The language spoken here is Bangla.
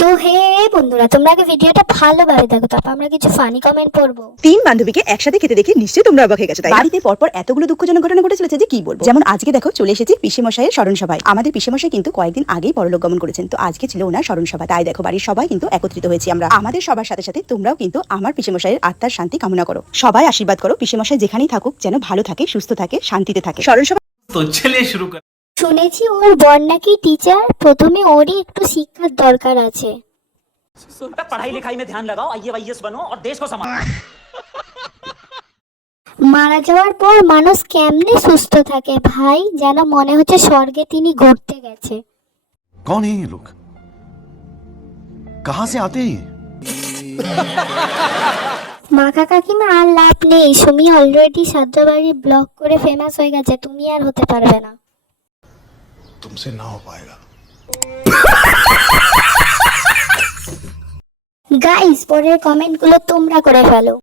তো হে বন্ধুরা, তোমরা আগে ভিডিওটা ভালোভাবে দেখো, তারপর আমরা কিছু ফানি কমেন্ট পড়বো। তিন বান্ধবীকে একসাথে খেতে দেখে নিশ্চয়ই তোমরা অবাক হয়ে গেছো, তাই বাড়িতে পরপর এতগুলো দুঃখজনক ঘটনা ঘটে চলেছে যে কি বলবো। যেমন আজকে দেখো চলে এসেছি পিসেমশাইয়ের স্মরণ সভায়। আমাদের পিসেমশাই কিন্তু কয়েকদিন আগেই পরলোক গমন করেছেন, তো আজকে ছিল ওনার স্মরণ সভা। তাই দেখো বাড়ির সবাই কিন্তু একত্রিত হয়েছি আমরা। আমাদের সবার সাথে সাথে তোমরাও কিন্তু আমার পিসেমশাইয়ের আত্মার শান্তি কামনা করো, সবাই আশীর্বাদ করো পিসেমশাই যেখানেই থাকুক যেন ভালো থাকে, সুস্থ থাকে, শান্তিতে থাকে। স্মরণ সভা तो चलिए शुरू कर। শুনেছি ওর বর নাকি টিচার, প্রথমে ওরই একটু শিক্ষার दरकार আছে। पढ़ाई लिखाई में ध्यान लगाओ, आईएएस बनो और देश को संभालो। মারা যাওয়ার পর মানুষ কেমনে সুস্থ থাকে ভাই, যেন মনে হচ্ছে স্বর্গে তিনি ঘুরতে গেছে। कौन है ये लोग? कहां से आते हैं ये? মাকা কাকিমা আর লাভ নেই, সুমি অলরেডি সাদ্রাবাড়ি ব্লক করে ফেমাস হয়ে গেছে, তুমি আর হতে পারবে না। तुमसे ना हो पाएगा। গাইস, পরের কমেন্টগুলো তোমরা করে ফেলো।